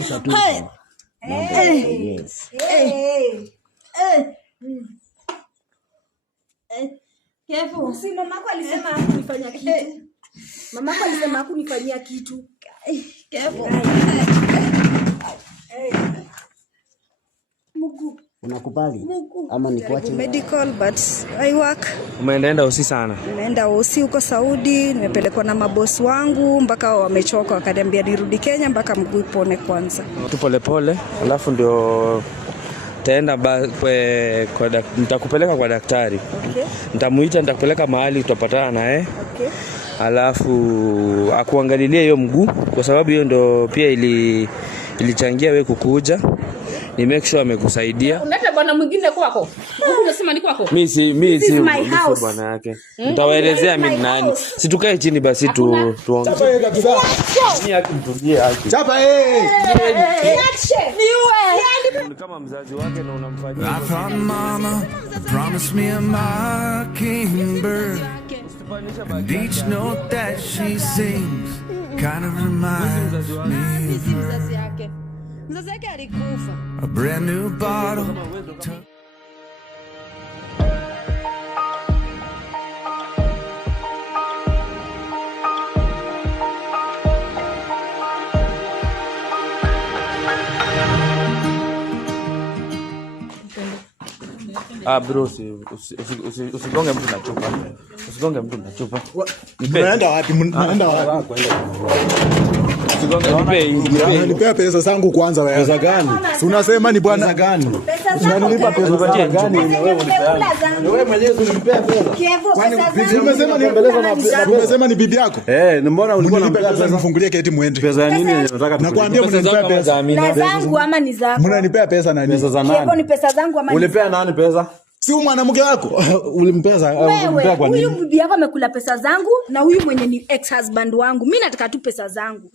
gusa tu. Yes. Kevo, si mamako alisema hakunifanya kitu. Mamako alisema hakunifanyia kitu. Kevo. Mungu. Unakubali ama nikuache medical but I work. Umeenda usi sana? Nimeenda usi huko Saudi, nimepelekwa na mabosi wangu mpaka wamechoka wakaniambia nirudi Kenya mpaka mguu ipone kwanza. Tu pole alafu ndio taenda nitakupeleka kwa daktari. Okay. Nitamuita, nitakupeleka mahali tutapatana naye. Okay. Alafu akuangalilie hiyo mguu kwa sababu hiyo ndio pia ilichangia wewe kukuja. Ni make sure amekusaidia. Unaleta bwana mwingine kwako. Huko unasema ni kwako. Mimi si bwana yake. Nitawaelezea mimi nani. Situkae chini basi tuongee. Chapa yeye kabisa. Ni yake mtulie haki. Chapa yeye. Ni kama mzazi wake na unamfanyia. I thought mama promised me a mockingbird. And each note that she sings kind of reminds me of her. A brand new bottle. Bro, usigonge mtu na chupa. Usigonge mtu na chupa. Mnaenda wapi? Mnaenda wapi? Nipea pesa zangu kwanza wewe. Pesa gani? Si unasema ni bwana gani? Unanilipa pesa gani? Wewe mwenyewe unanipea pesa. Umesema ni bibi yako? Mbona ulikuwa unanipea pesa? Mfungulie keti muende. Pesa ya nini unataka? Nakwambia mnanipea pesa. Na zangu ama ni zako? Mnanipea pesa nani? Pesa za Kevo ni nani? pesa zangu ama ni Ulipea nani pesa? Si mwanamke wako? Ulimpea kwa nini? Huyu bibi yako amekula pesa zangu na huyu mwenye ni ex-husband wangu. Mimi nataka tu pesa zangu.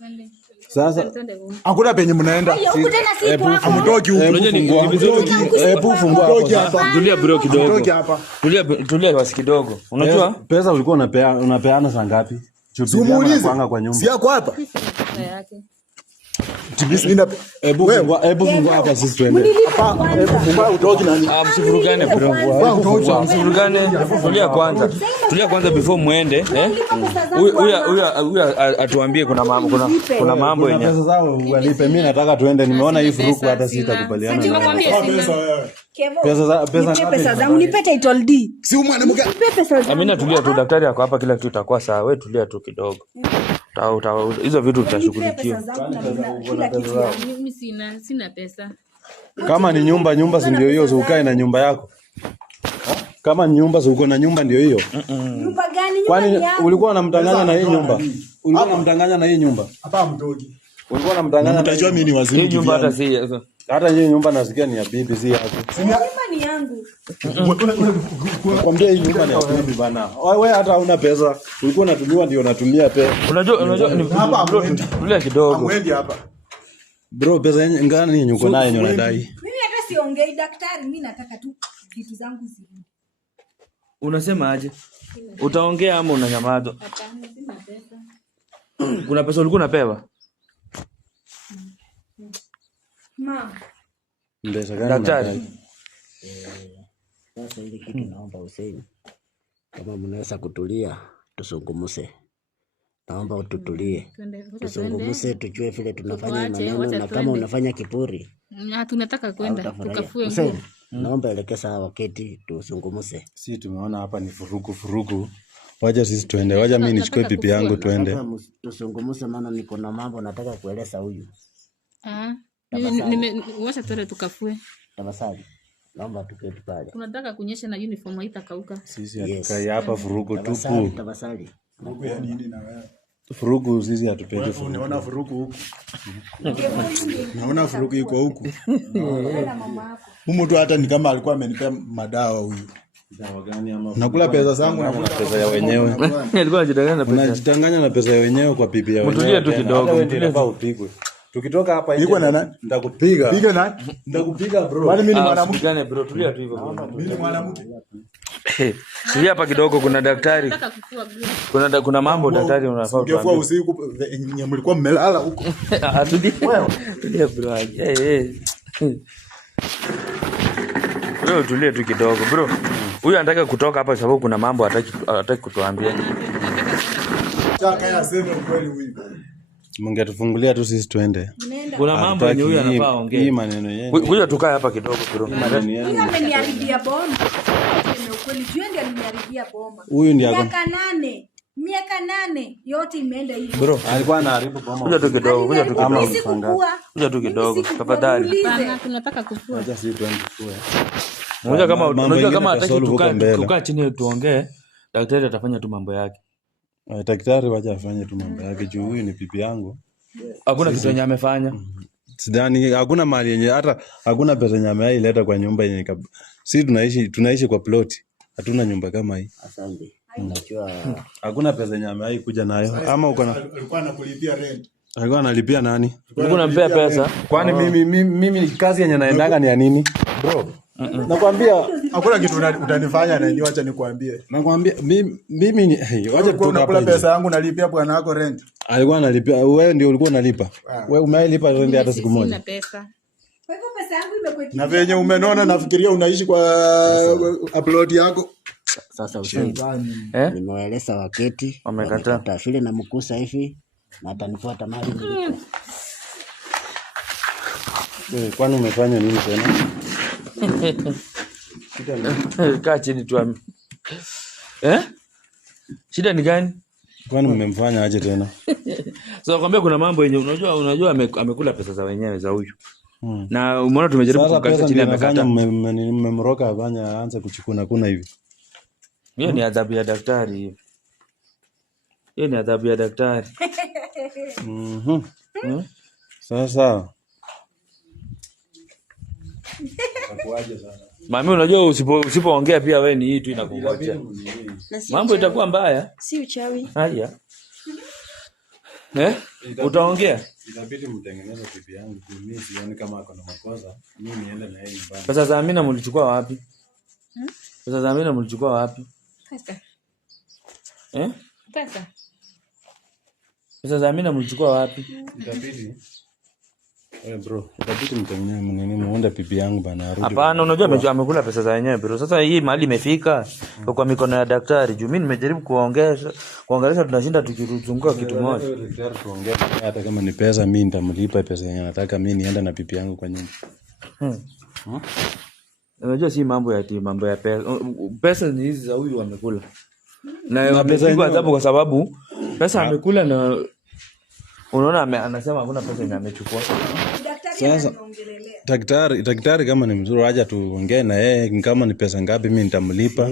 Sasa hakuna penye mnaenda. Huko tena si kwako. Amtoki huko. Hebu fungua hapa. Tulia bro kidogo. Tulia basi kidogo. Unajua? Pesa ulikuwa unapeana saa ngapi? Sumuulize. Si yako hapa. Hebu fungua hapa sisi tuende. Fungua utoki nani? Msivurugane bro. Msivurugane. Tulia kwanza before muende, Huyu atuambie kuna mambo yenyewe. Pesa zao walipe, mimi nataka tuende. Nimeona hii furuku hata sitakubaliana. Pesa zangu nipe title deed. Si mwanamke. Nipe pesa zangu. Amina tulia tu, daktari ako hapa, kila kitu itakuwa sawa. Wewe tulia tu kidogo. Hizo vitu tutashughulikia. Mimi sina pesa. Kama ni nyumba si ndio hiyo, ukae na nyumba yako. Kama ni nyumba uko na nyumba ndio hiyo. Nyumba gani? Kwani ulikuwa unamtanganya na hii nyumba? Ulikuwa unamtanganya na hii nyumba? Hapa mtoki. Ulikuwa unamtanganya. Mtajua mimi ni wazimu. Hii nyumba hata si hata hii nyumba nasikia ni ya bibi, si yako. Nyumba ni yangu. Kwambia hii nyumba ni ya bibi bana. Wewe hata huna pesa. Ulikuwa unatumiwa ndio unatumia pesa. Unajua ni hapa tulia kidogo. Amwendi hapa. Bro, pesa ngani uko nayo unadai? Mimi hata siongei daktari, mimi nataka tu vitu zangu zirudi. Unasema aje? Utaongea ama unanyamaza? Hapana, sina pesa. Kuna pesa ulikuwa unapewa? Mama. Pesa gani? Daktari. Sasa ile kitu naomba Hussein, kama mnaweza kutulia tusungumuse. Naomba ututulie. Tusungumuse tujue vile tunafanya maneno, na kama unafanya kiburi. Tunataka kwenda tukafue nguo. Naomba elekeza wakati tusungumuse. Si tumeona hapa ni furuku. Wacha sisi tuende. Wacha mimi nichukue pipi yangu tuende. Tusungumuse maana niko na mambo nataka kueleza huyu. Wacha tuende tukafue. Tafadhali. Naomba tuketi pale. Tunataka kunyesha na uniform haitakauka. Sisi hatukai hapa furuku tupu. Tafadhali. Furuku ya nini na wewe? Furuku sisi hatupendi furuku. Unaona furuku huku. Naona furuku iko huku. Mtu hata ni kama alikuwa amenipea madawa huyu. Dawa gani ama? Nakula pesa zangu na pesa ya wenyewe. Alikuwa anajidanganya na pesa. Unajidanganya na pesa ya wenyewe kwa pipi ya wenyewe. Mtulie tu kidogo. Mtulie tu upigwe. Tukitoka hapa nje Niko na nani? Nitakupiga. Piga nani? Nitakupiga bro. Kwani mimi ni mwanamke? Usipigane bro, tulia tu hivyo bro. Mimi ni mwanamke. Tulia hapa kidogo, kuna daktari. Kuna mambo daktari unafaa Ungefua tuambie. usiku mlikuwa mmelala huko. Tulia bro. Bro, tulia tu kidogo bro. Huyu anataka kutoka hapa sababu kuna mambo hataki kutuambia. Chaka yaseme ukweli huyu. Mngetufungulia tu sisi tuende. Kuna mambo yenye huyu anafaa ongea. Hii maneno yenu. Huyu tukae hapa kidogo bro. Huyu ameniharibia bomba. Ni ukweli, juu ndiye aliniharibia bomba. Huyu ndiye Miaka 8 yote imeenda hivi. Bro, alikuwa anaharibu bomba. kuja tu kidogo, kuja tu kidogo. Kuja tu kidogo, tafadhali. Bana, tunataka kufua. Acha sisi tuende kufua. Unajua kama hataki tukaa chini tuongee, daktari atafanya tu mambo yake. Daktari wacha afanye tu mambo yake juu huyu ni pipi yangu. Hakuna kitu yenye amefanya. Sidhani hakuna mali yenye hata hakuna pesa yenye ameileta kwa nyumba yenye sisi tunaishi kwa plot. Hatuna nyumba kama hii. Asante. Unajua Hakuna pesa yenye amewahi kuja nayo. Ama uko na alikuwa anakulipia rent. alikuwa analipia nani? Ulikuwa unampea pesa? Kwani mimi kazi yenye naendanga ni ya nini? Bro. Nakwambia Hakuna kitu utanifanya na niacha nikwambie. nakwambia mimi wacha tutoka Unakula hapa. pesa yangu nalipia bwana wako rent. Alikuwa analipia, wewe ndio ulikuwa unalipa. Wewe umeilipa rent hata siku moja. Sina pesa. Kwa hivyo pesa yangu imekuwa Na venye umenona nafikiria unaishi kwa upload yako. sasa nimewaeleza waketi. Wamekataa. Vile namkusa hivi na atanifuata mahali nilipo. Kwani umefanya nini tena? Kaa chini tu. Shida ni gani? Kwani mmemfanya aje tena? Sasa nakwambia kuna mambo yenye unajua amekula pesa za wenyewe za huyu. Na umeona tumejaribu kukaa chini amekataa. Mmemroka afanya aanze kuchukuna kuna hivi. Hiyo ni adhabu ya daktari hiyo. Hiyo ni adhabu ya daktari. Sasa Mami, unajua usipoongea pia wewe ni hii tu inakungojea. Mambo itakuwa mbaya. Si uchawi. Haya. Utaongea? itabidi mtengeneze pipi yangu. Mimi sioni kama ako na makosa. Mimi niende na yeye nyumbani. Pesa za Amina mlichukua wapi? Pesa za Amina mlichukua wapi? Pesa. Pesa. Pesa za Amina mlichukua wapi? Itabidi bro, itabidi mtengeneze muende pipi yangu bana arudi. Hapana, unajua amekula pesa za wenyewe bro. Sasa hii mahali imefika kwa mikono ya daktari. Juu mimi nimejaribu kuongelesha tunashinda tukizunguka kitu moja. Daktari tuongee hata kama ni pesa mimi nitamlipa pesa yenye nataka mimi nienda na pipi yangu kwa nyumba. Unajua si mambo ya pesa. Pesa ni hizi za huyu amekula. Na amepigwa adhabu kwa sababu pesa amekula na unaona anasema hakuna pesa yenye amechukua. Sasa daktari kama ni mzuri aje tuongee na yeye kama ni pesa ngapi mimi nitamlipa.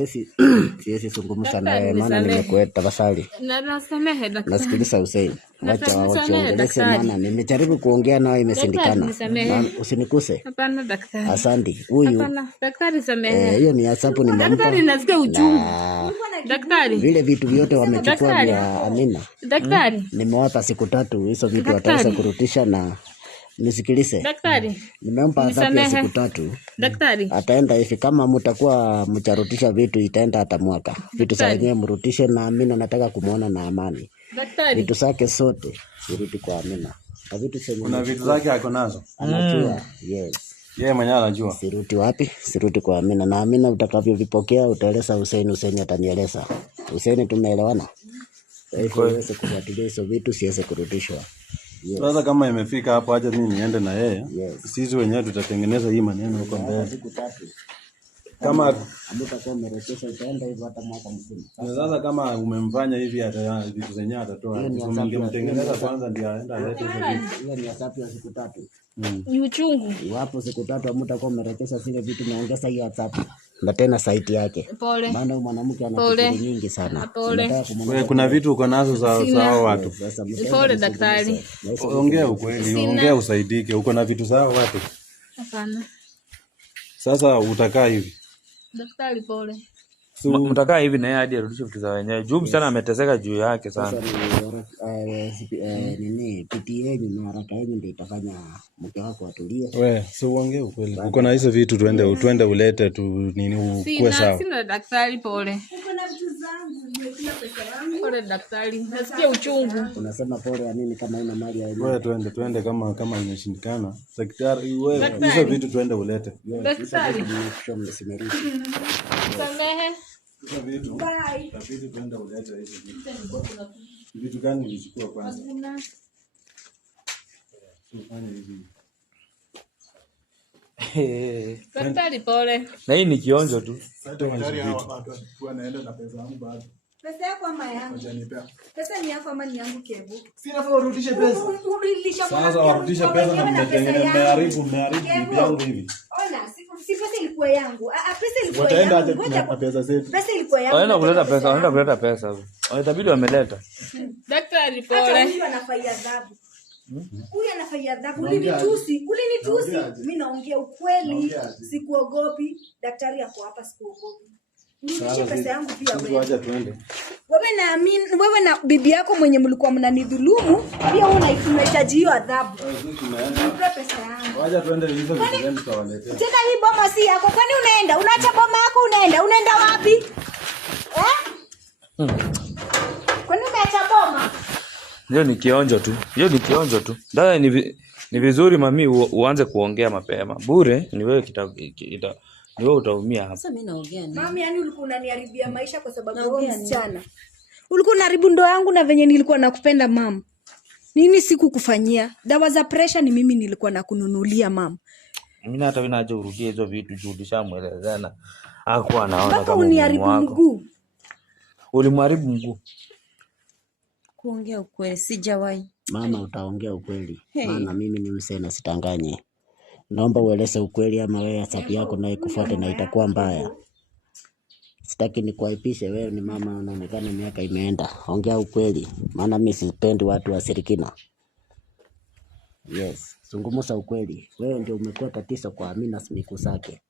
Siwezi zungumza naye maana nimekueta tafadhali. Nasamehe daktari. Nasikiliza Hussein. Wacha waongeleze maana nimejaribu kuongea nawe imeshindikana. Usinikuse. Hapana daktari. Asante. Huyu. Hapana daktari samehe. Hiyo ni hesabu nimempa. Daktari nasikia uchungu. Daktari. Vile vitu vyote wamechukua vya Amina. Daktari. Nimewapa siku 3 hizo vitu wataweza kurudisha na nisikilize. Daktari. Nimempa adhabu ya siku 3. Daktari. Ataenda hivi kama mtakuwa mcharudisha vitu itaenda hata mwaka. Vitu za wenyewe mrudishe na Amina nataka kumuona na amani. Daktari. Vitu zake sote zirudi kwa Amina. Na vitu zenye kuna vitu zake ako nazo. Anajua. Yes. Yeye mwenyewe anajua. Sirudi wapi? Sirudi kwa Amina. Na Amina utakavyovipokea utaeleza Hussein atanieleza. Hussein tumeelewana. Kwa hiyo kufuatilia hizo vitu siweze kurudishwa. Yes. Sasa kama imefika hapo aje mimi niende na yeye. Yes. Sisi wenyewe tutatengeneza hii maneno huko mbele. Siku 3. Kama ambapo umerejesha itaenda hivyo hata mwaka mzima. Sasa kama umemfanya hivi hata vitu zenyewe atatoa. Ungemtengeneza kwanza ndio aenda alete hizo vitu. Hiyo ni hesabu ya siku 3. Ni uchungu. Iwapo siku 3 hamtakuwa umerejesha zile vitu naongeza hiyo hesabu. Na tena saiti yake. Pole. Maana mwanamke ana vitu nyingi sana. Pole. Kuna vitu uko nazo za watu. Pole daktari. Ongea ukweli, ongea usaidike. Uko na vitu za watu. Hapana. Sasa utakaa hivi. Daktari pole. Mtakaa hivi na yeye hadi arudishe vitu za wenyewe. Juu msichana ameteseka juu yake sana. Nini piti yenu na haraka yenu ndio itafanya mke wako atulie. Wewe si uongee ukweli. Uko na hizo vitu tuende ulete tu nini ukue sawa. Sina daktari pole. Uko na vitu zangu, nimekula pesa yangu. Pole daktari. Nasikia uchungu. Unasema pole ya nini kama una mali ya wenyewe? Wewe tuende kama imeshindikana. Daktari wewe hizo vitu tuende ulete. Daktari. Msimerudi. Sangehe. Hizo vitu. Bye. Tafiti tuende ulete hizo vitu. Vitu gani ulichukua kwanza? Tufanye hivi. Daktari pole. Na hii ni kionjo tu. Daktari hapa anaenda na pesa yangu bado. Pesa yako ama yangu? Pesa ni yako ama ni yangu Kevo? Sina faa urudishe pesa. Urudisha Sasa warudishe pesa na mmeharibu bibi yangu hivi. Ona, si pesa ilikuwa yangu. Pesa ilikuwa Wataenda yangu. aje na pesa zetu? Pesa ilikuwa yangu. Wanaenda kuleta pesa. Itabidi wameleta. Daktari Hata pole. huyu anafanya adhabu. Huyu anafanya adhabu. Ulinitusi. Mimi naongea ukweli. Sikuogopi. Daktari yako hapa sikuogopi. Nirudishe pesa yangu pia wewe. Acha tuende. Wewe na bibi yako mwenye mlikuwa mnanidhulumu, pia unahitaji hiyo adhabu. Nipe pesa yangu. Wacha tuende hizo vitu gani tutawaletea. Tena hii boma si yako. Kwani unaenda? Unaacha boma yako unaenda? Unaenda wapi? Kwani umeacha boma? Hiyo ni kionjo tu. Dada ni vizuri mami uanze kuongea mapema. Bure ni wewe ni wewe utaumia hapa. Sasa mimi naongea nini? Mami, yani ulikuwa unaniharibia maisha kwa sababu ya wewe msichana. Ulikuwa unaharibu ndoa yangu na venye nilikuwa nakupenda mama. Nini sikukufanyia? Dawa za pressure ni mimi nilikuwa nakununulia mama. Mimi hata ninaje urudie hizo vitu juu ulishamuelezana. Hakuwa anaona kama uniharibu mguu. Ulimharibu mguu. Kuongea ukweli sijawahi. Mama, utaongea ukweli. Maana mimi ni msee na sitanganye. Naomba ueleze ukweli ama wewe asapi yako na ikufuate na itakuwa mbaya. Sitaki nikuaipishe, wewe ni mama unaonekana miaka imeenda. Ongea ukweli. Maana mimi sipendi watu wa sirikina. Yes, zungumza ukweli. Wewe ndio umekuwa tatizo kwa Amina Smiku zake.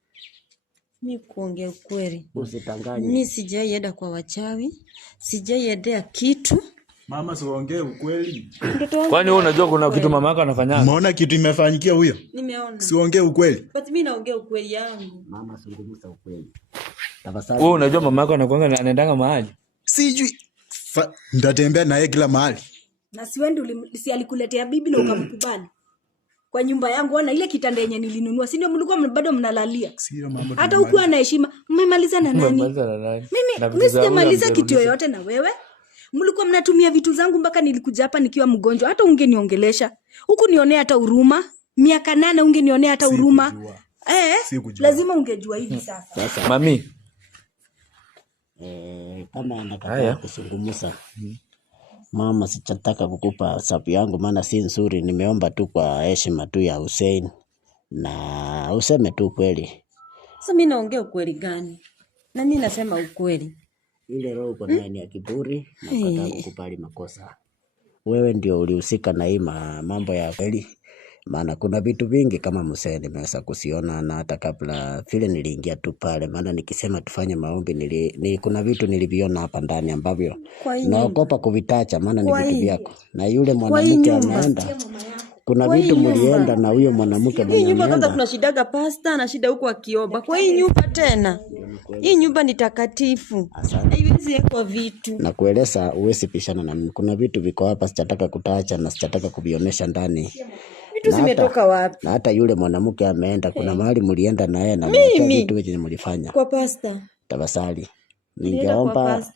Mimi kuongea ukweli. Usitanganye. Mimi sijaienda kwa wachawi. Sijaiendea kitu. Mama, siongee ukweli. Kwani wewe unajua kuna kitu mama yako anafanya? Umeona kitu imefanyikia huyo? Nimeona. Siongee ukweli. But mimi naongea ukweli yangu. Mama, zungumza ukweli. Tafadhali. Wewe unajua mama yako anakuanga anaendanga mahali? Sijui. Nitatembea naye kila mahali. Na siwendi si alikuletea bibi na ukamkubali. Kwa nyumba yangu ona ile kitanda yenye nilinunua. Si ndio mlikuwa bado mnalalia? Sio mambo. Hata hukuwa na heshima. Mmemaliza na nani? Mimi sijamaliza kitu yoyote na wewe. Mlikuwa mnatumia vitu zangu mpaka nilikuja hapa nikiwa mgonjwa. Hata ungeniongelesha. Huku nionea hata huruma. Miaka 8 ungenionea hata huruma. Lazima ungejua hivi sasa. Mami. Kama anataka kuzungumza. Mama, sichataka kukupa sapi yangu maana si nzuri. Nimeomba tu kwa heshima tu ya Hussein. Na useme tu kweli. Sasa mimi naongea ukweli gani? Na mimi nasema ukweli. Ile roho uko nayo ni ya kiburi na ukataka kukubali makosa. Wewe ndio ulihusika na hii mambo ya kweli. Maana kuna vitu vingi kama msee nimeweza kusiona na hata kabla vile niliingia tu pale. Maana nikisema tufanye maombi kuna vitu niliviona hapa ndani ambavyo naogopa kuvitacha maana ni vitu vyako. Na yule mwanamke ameenda. Kuna vitu mlienda na huyo mwanamke mwenye. Hii nyumba kwanza kuna shidaga pasta na shida huko akiomba. Kwa hii nyumba tena. Hii nyumba ni takatifu. Haiwezi kwa vitu. Na kueleza uwezi pishana na mimi. Kuna vitu viko hapa sichataka kutaacha na sichataka kuvionyesha ndani. Vitu zimetoka wapi? Na hata yule mwanamke ameenda kuna mahali mlienda na yeye na vitu vyenye mlifanya. Kwa pasta. Tafadhali. Ningeomba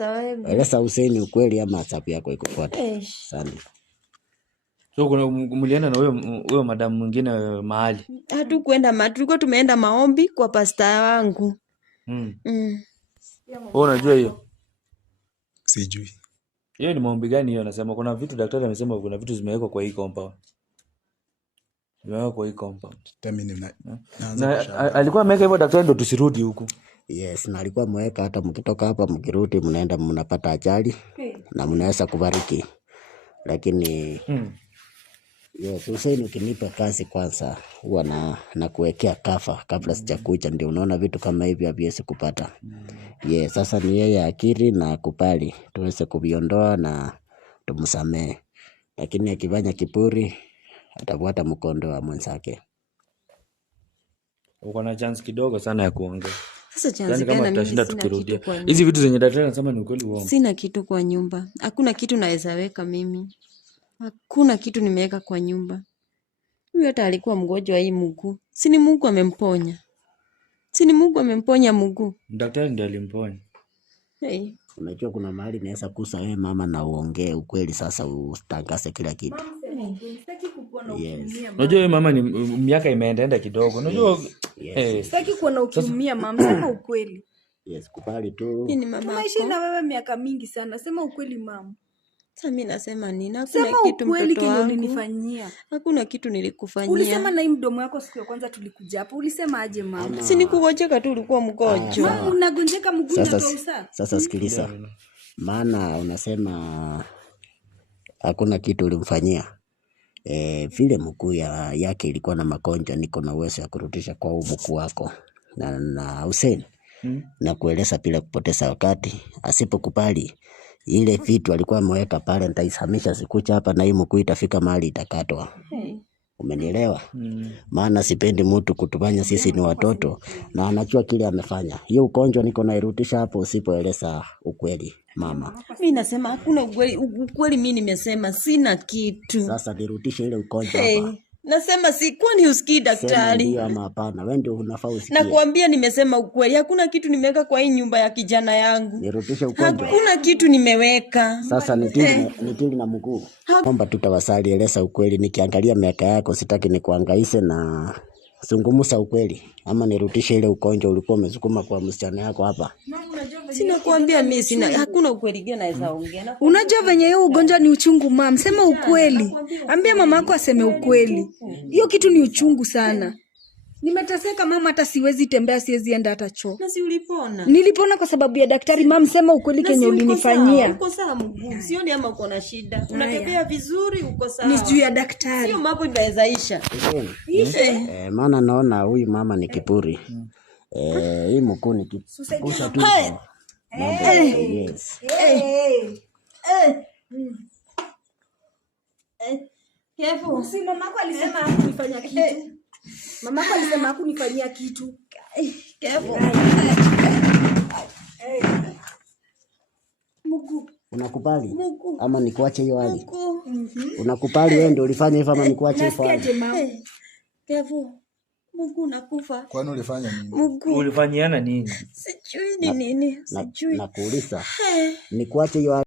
eleza Hussein ukweli ama sapi yako ikufuata. Asante. So kuna mlienda na huyo madam mwingine mahali? Hatukwenda mahali, tulikuwa tumeenda maombi kwa pasta wangu. Wewe unajua hiyo? Sijui. Hiyo ni maombi gani hiyo? Anasema kuna vitu daktari amesema kuna vitu zimewekwa kwa hii compound. Zimewekwa kwa hii compound. Alikuwa ameweka hivyo daktari ndio tusirudi huku. Yes, na alikuwa ameweka hata mkitoka hapa mkirudi mnaenda mnapata ajali na mnaweza kubariki. Lakini yes, Hussein ukinipa kazi kwanza huwa na kuwekea kafa kabla sijakuja, ndio unaona vitu kama hivi haviwezi kupata. Sasa ni yeye akiri na akubali tuweze kuviondoa na tumsamehe, lakini akifanya kiburi atafuata mkondo wa mwenzake. Uko na chance kidogo sana ya kuongea. Sasa chance gani? Kama tutashinda tukirudia hizi vitu zenye daktari anasema ni ukweli uongo. Sina kitu kwa nyumba, hakuna kitu naweza weka mimi, hakuna kitu nimeweka kwa nyumba. Huyu hata alikuwa mgonjwa hii mguu, si ni Mungu amemponya, si ni Mungu amemponya mguu, daktari ndiye alimponya. Unajua kuna mahali naweza kusa wewe mama na uongee ukweli, sasa utangaze kila kitu. Unajua wewe mama ni miaka imeenda kidogo. Unajua sitaki kuona ukiumia mama, sema ukweli. Kubali tu. Ni mama yako. Tumeishi na wewe miaka mingi sana, sema ukweli mama. Sasa mimi nasema nini? Hakuna Sema kitu ukweli mtoto wangu ulinifanyia. Hakuna kitu nilikufanyia. Ulisema na hii mdomo yako siku ya kwanza tulikuja hapo. Ulisema aje mama? Si nikugojeka tu, ulikuwa mgonjwa. Mama unagonjeka mguu na tosa. Sasa sikiliza. Maana unasema hakuna kitu ulimfanyia. Vile mguu yake ilikuwa na magonjwa, niko na uwezo ya kurudisha kwa mguu wako. Na Hussein na kueleza bila kupoteza wakati, asipokubali ile vitu alikuwa ameweka pale nitaisamisha sikucha hapa na hii mguu itafika mahali itakatwa. Umenielewa? Maana sipendi mtu kutufanya sisi ni watoto na anajua kile amefanya. Hiyo ugonjwa niko nairudisha hapo usipoeleza ukweli mama. Mimi nasema hakuna ukweli, mimi nimesema sina kitu. Sasa nirudishe ile ugonjwa hapa. Nasema si, kwani usikii daktari? Ndio ama hapana? Wewe ndio unafaa usikie. Nakwambia nimesema ukweli. Hakuna kitu nimeweka kwa hii nyumba ya kijana yangu. Nirudishe ugonjwa. Hakuna kitu nimeweka. Sasa nitili na mguu. Omba tutawasali, eleza ukweli. Nikiangalia miaka yako sitaki nikuhangaishe na zungumza ukweli. Ama nirudishe ile ugonjwa ulikuwa umesukuma kwa msichana yako hapa. Sina kuambia mimi sina, hakuna ukweli gani naweza ongea. Unajua venye hiyo ugonjwa ni uchungu mam, sema ukweli. Ambia mama yako aseme ukweli. Hiyo kitu ni uchungu sana. Nimeteseka mama, hata siwezi tembea, siwezi enda hata choo. Na si ulipona? Nilipona kwa sababu ya daktari mam, sema ukweli kenye ulinifanyia. Uko sawa mguu. Sioni ama uko na shida. Unatembea vizuri, uko sawa. Ni juu ya daktari. Sio mambo inawezaisha. Maana naona huyu mama ni kiburi. Hii mguu ni kusa tu. Yes. Kefu, si mamako alisema hakunifanya kitu. Mamako alisema hakunifanyia kitu. Kefu. Mguu. Unakubali? Ama nikuache hiyo hali? Unakubali wewe ndio ulifanya hivyo ama nikuache hivyo hali? Kefu. Mguu nakufa. Kwani ulifanya nini? Mguu. Ulifanyiana nini? Sijui ni nini. Sijui. Nakuuliza. Nikuache hiyo